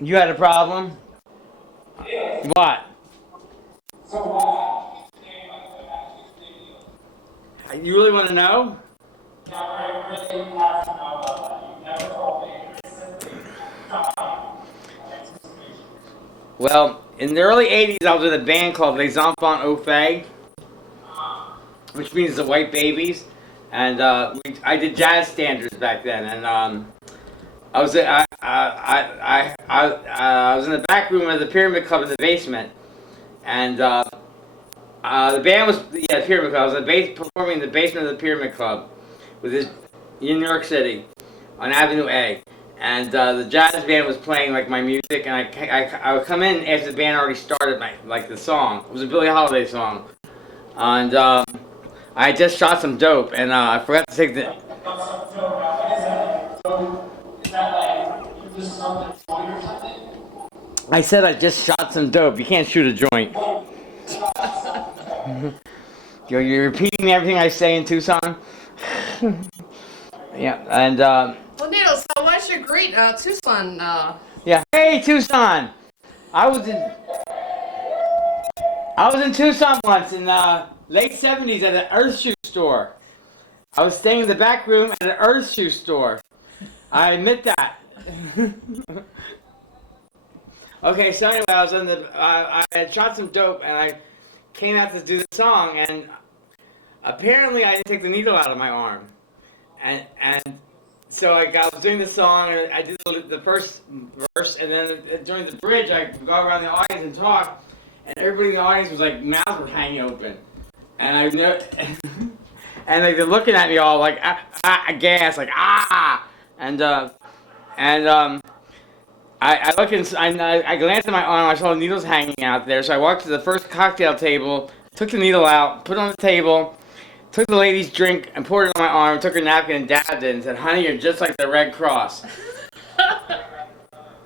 You had a problem? What? You really want to know? Well, in the early 80s, I was in a band called Les Enfants Au Fait, which means the White Babies. And I did jazz standards back then. And I was I was in the back room of the Pyramid Club in the basement. And the band was, yeah, Pyramid Club. I was performing in the basement of the Pyramid Club with this, in New York City on Avenue A. And the jazz band was playing like my music, and I would come in after the band already started the song. It was a Billie Holiday song, and I just shot some dope, and I forgot to take the. I said I just shot some dope. You can't shoot a joint. You're repeating everything I say in Tucson. Yeah, and. Well, Needles, so why don't you greet Tucson? Yeah. Hey, Tucson. I was in Tucson once in the late 70s at an Earth Shoe store. I was staying in the back room at an Earth Shoe store. I admit that. Okay, so anyway, I was in the. I had shot some dope, and I came out to do the song, and apparently I didn't take the needle out of my arm, and. So I was doing the song, and I did the first verse, and then during the bridge, I go around the audience and talk, and everybody in the audience was like, mouths were hanging open, and I know, and like they're looking at me all like gas, like and I look and I glanced at my arm, I saw the needles hanging out there, so I walked to the first cocktail table, took the needle out, put it on the table. Took the lady's drink and poured it on my arm, took her napkin and dabbed it and said, "Honey, you're just like the Red Cross."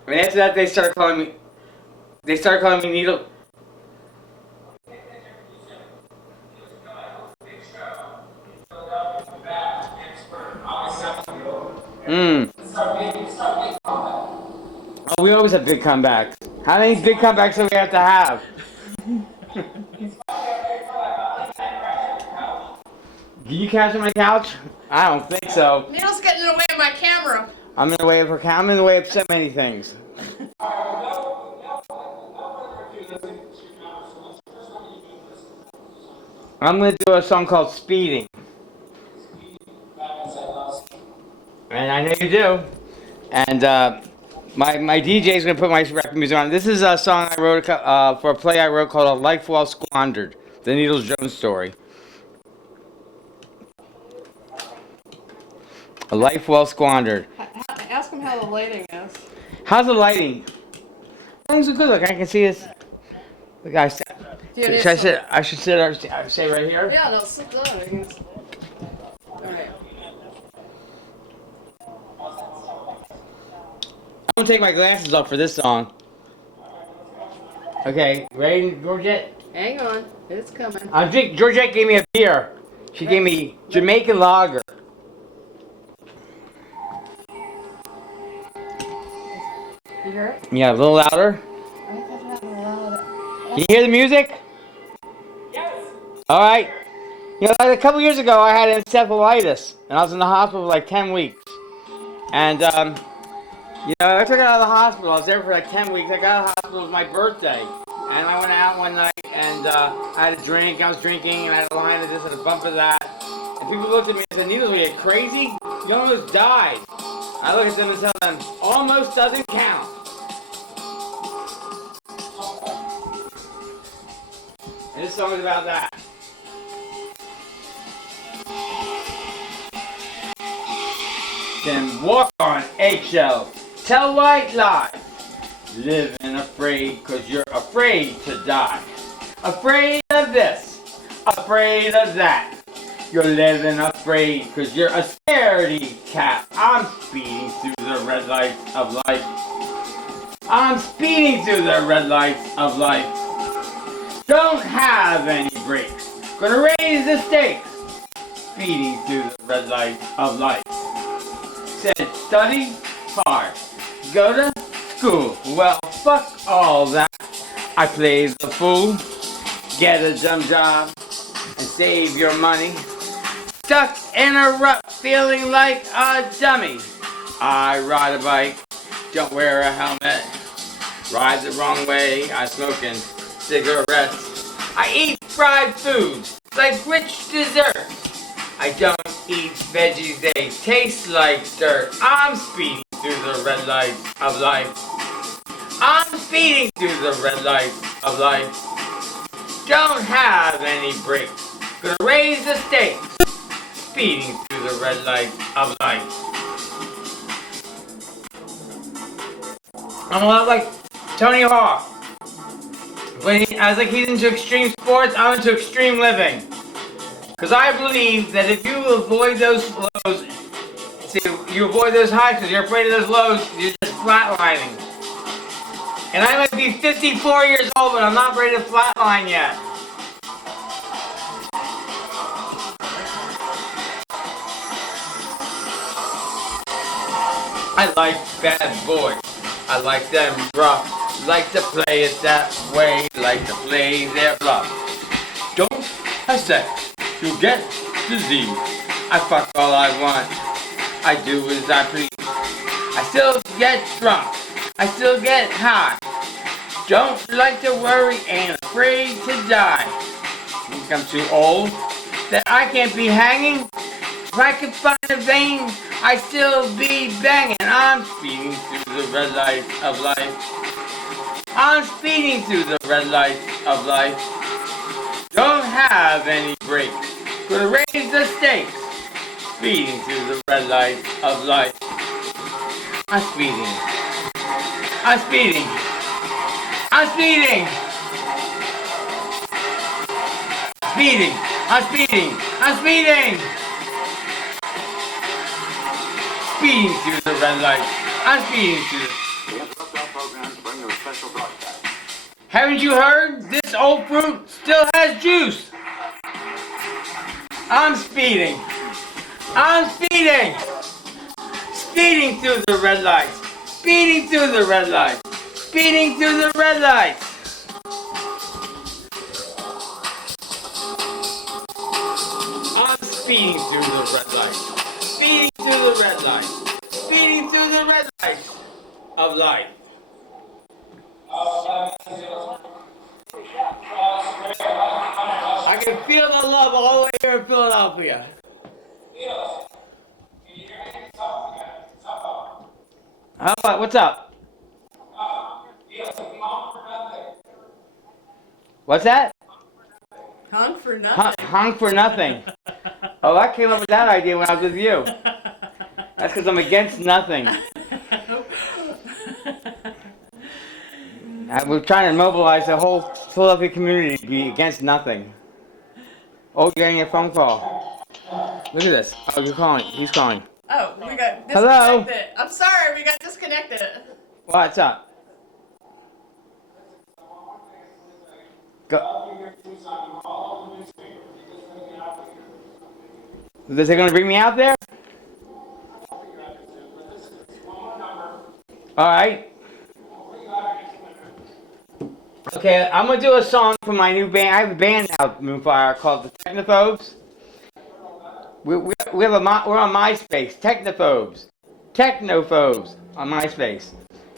And after that, they started calling me Needle. Oh, we always have big comebacks. How many big comebacks do we have to have? Can you catch on my couch? I don't think so. Needles getting in the way of my camera. I'm in the way of her. I'm in the way of so many things. I'm gonna do a song called "Speeding," and I know you do. And my DJ is gonna put my rap music on. This is a song I wrote for a play I wrote called "A Life Well Squandered," the Needles Jone story. A life well squandered. Ask him how the lighting is. How's the lighting? Lighting's good. Look, I can see this. Look, I should I should sit right here. Yeah, no, sit down. All right. I'm gonna take my glasses off for this song. Okay, ready, Georgette? Hang on, it's coming. Georgette gave me a beer. She gave me Jamaican lager. You hear it? Yeah, a little louder. Can you hear the music? Yes. All right. You know, like a couple years ago, I had encephalitis, and I was in the hospital for like 10 weeks. And, you know, I took it out of the hospital. I was there for like 10 weeks. I got out of the hospital. It was my birthday. And I went out one night, and I had a drink. I was drinking, and I had a line of this and a bump of that. And people looked at me and said, "Needles, are you crazy? You almost died." I look at them and tell them, "Almost doesn't count." And this song is about that. Then walk on eggshells, tell white lies, living afraid cause you're afraid to die. Afraid of this, afraid of that. You're living afraid cause you're a scaredy cat. I'm speeding through the red lights of life. I'm speeding through the red lights of life. Don't have any brakes. Gonna raise the stakes. Speeding through the red lights of life. Said study hard. Go to school. Well, fuck all that. I play the fool, get a dumb job, and save your money. Stuck in a rut, feeling like a dummy. I ride a bike, don't wear a helmet. Ride the wrong way, I smoking cigarettes. I eat fried foods, like rich desserts. I don't eat veggies, they taste like dirt. I'm speeding through the red lights of life. I'm speeding through the red lights of life. Don't have any brakes, gonna raise the stakes. Speeding through the red lights of life. I'm a lot like Tony Hawk. When I was like, he's into extreme sports, I'm into extreme living. Because I believe that if you avoid those lows, see, you avoid those highs because you're afraid of those lows, you're just flatlining. And I might be 54 years old, but I'm not ready to flatline yet. I like bad boys. I like them rough. Like to play it that way. Like to play their bluff. Don't have sex. You'll get disease. I fuck all I want. I do as I please. I still get drunk. I still get high. Don't like to worry and afraid to die. Think I'm too old that I can't be hanging. If I could find a vein, I still be banging. I'm speeding through the red lights of life. I'm speeding through the red lights of life. Don't have any brakes. Gonna raise the stakes. Speeding through the red lights of life. I'm speeding. I'm speeding. I'm speeding. Speeding. I'm speeding. I'm speeding. Speeding through the red lights. I'm speeding through. Haven't you heard? This old fruit still has juice. I'm speeding. I'm speeding. Speeding through the red lights. Speeding through the red lights. Speeding through the red lights. I'm speeding through the red lights. Speeding through the red lights. Speeding through the red lights of life. I can feel the love all the way here in Philadelphia. How about, what's up? What's that? Honk for nothing. Honk for nothing. Oh, I came up with that idea when I was with you. That's because I'm against nothing. We're trying to mobilize the whole Philadelphia community to be against nothing. Oh, you're getting a phone call. Look at this. Oh, you're calling. He's calling. Oh, we got disconnected. Hello? I'm sorry, we got disconnected. What's up? Go. Is they going to bring me out there? All right. Okay, I'm going to do a song for my new band. I have a band now, Moonfire, called the Technophobes. We're on MySpace, Technophobes. Technophobes on MySpace.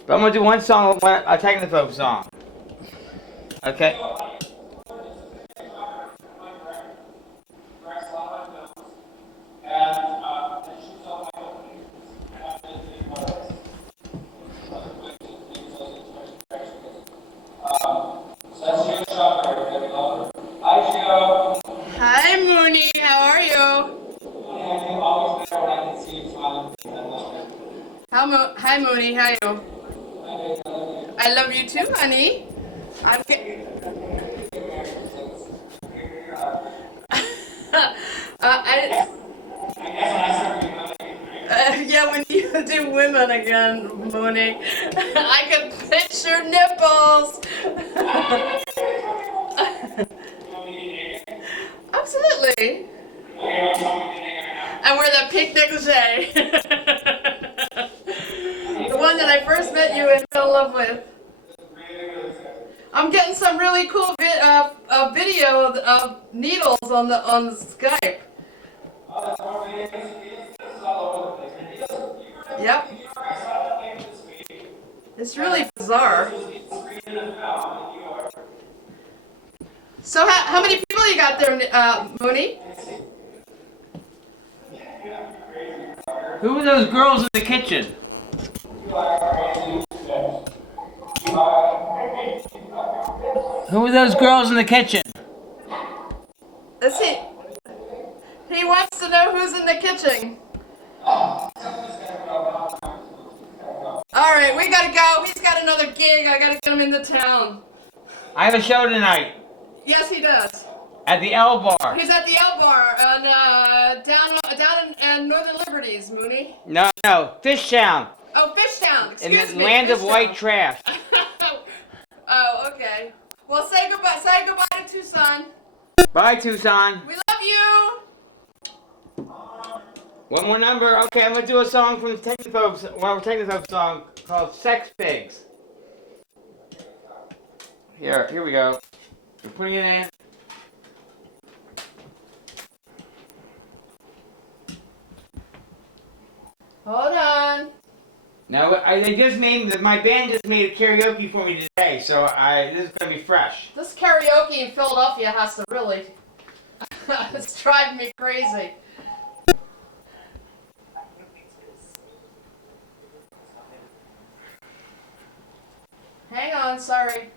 But I'm going to do one song, a Technophobe song. Okay? Hi, Mooney. How are you? Hi, Mooney. How are you? I love you too, honey. Yeah, when you do women again, Mooney, I can picture nipples. Absolutely. I wear that pink negligee. The one that I first met you and fell in love with. I'm getting some really cool video of Needles on the Skype. Yep. It's really bizarre. So how many people you got there, Mooney? Who are those girls in the kitchen? Who are those girls in the kitchen? Let's see. He wants to know who's in the kitchen. Alright, we gotta go. He's got another gig. I gotta get him into town. I have a show tonight. Yes, he does. At the L Bar. He's at the L Bar down in Northern Liberties, Mooney. No, Fishtown. Oh, Fishtown. Excuse me. In the land of white trash. Oh, okay. Well, say goodbye. Say goodbye to Tucson. Bye, Tucson. We love you. One more number. Okay, I'm gonna do a song from the Technophobes, one Technophobe song called "Sex Pigs." Here we go. We're putting it in. Hold on. Now, my band just made a karaoke for me today, so this is gonna be fresh. This karaoke in Philadelphia has to really, it's driving me crazy. Hang on, sorry.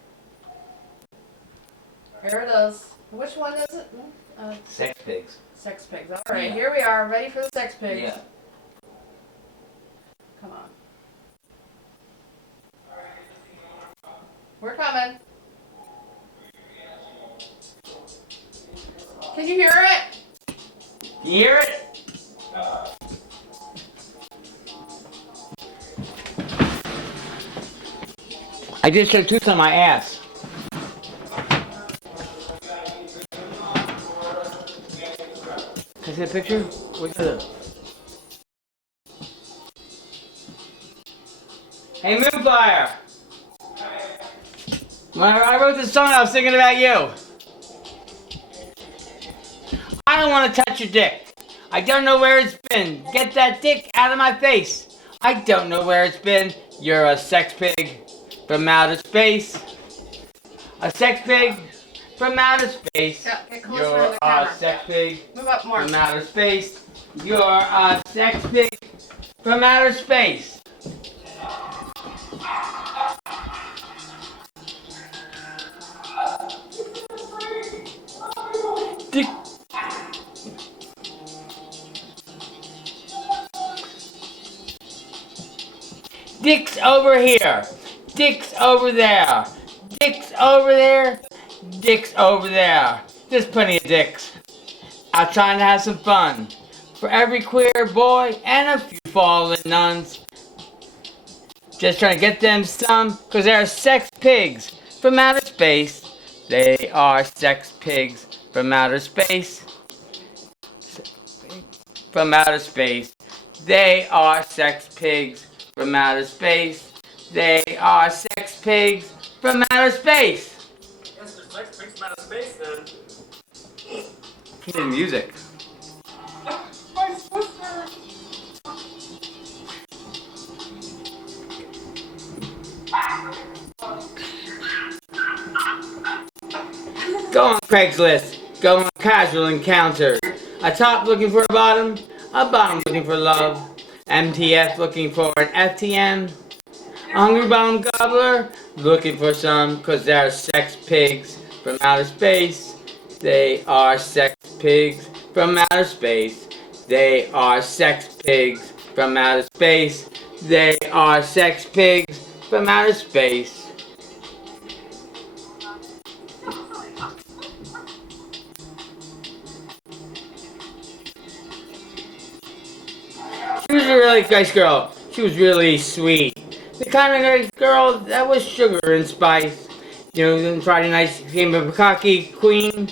Here it is. Which one is it? Sex Pigs. Sex Pigs. All right, Here we are, ready for the Sex Pigs. Yeah. Come on. We're coming. Can you hear it? You hear it? I just showed Tucson my ass. Can I see a picture? What's the... Hey, Moonfire! When I wrote this song, I was thinking about you. I don't want to touch your dick. I don't know where it's been. Get that dick out of my face. I don't know where it's been. You're a sex pig from outer space. A sex pig from outer space. Yeah, get closer You're to the camera. a sex pig Move up more. from outer space. You're a sex pig from outer space. Dick. Dick's over here. Dick's over there. Dick's over there. Dick's over there. There's plenty of dicks. Out trying to have some fun. For every queer boy and a few fallen nuns. Just trying to get them some, cause they're sex pigs from outer space. They are sex pigs from outer space. From outer space. They are sex pigs from outer space. They are sex pigs from outer space. Yes, they're sex pigs from outer space then. He's in music. My sister! Go on Craigslist. Go on casual encounters. A top looking for a bottom looking for love. MTF looking for an FTM. Hungry Bone Gobbler looking for some, cause they're sex pigs from outer space. They are sex pigs from outer space. They are sex pigs from outer space. They are sex pigs from outer space. She was a really nice girl. She was really sweet. The kind of girl that was sugar and spice. You know, then Friday night she became a Bukkake queen.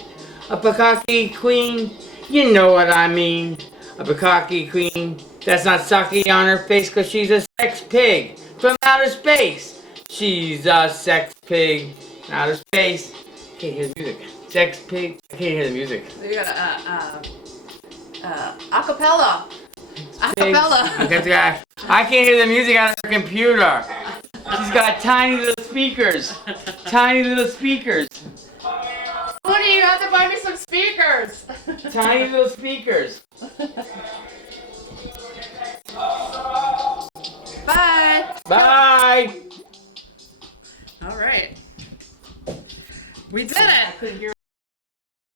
A Bukkake queen. You know what I mean. A Bukkake queen. That's not sucky on her face because she's a sex pig from outer space. She's a sex pig from outer space. Can't hear the music. Sex pig. I can't hear the music. You got acapella. Acapella. I can't hear the music on her computer. She's got tiny little speakers. Tiny little speakers. Mooney, you have to buy me some speakers. Tiny little speakers. Bye. Bye. All right. We did it.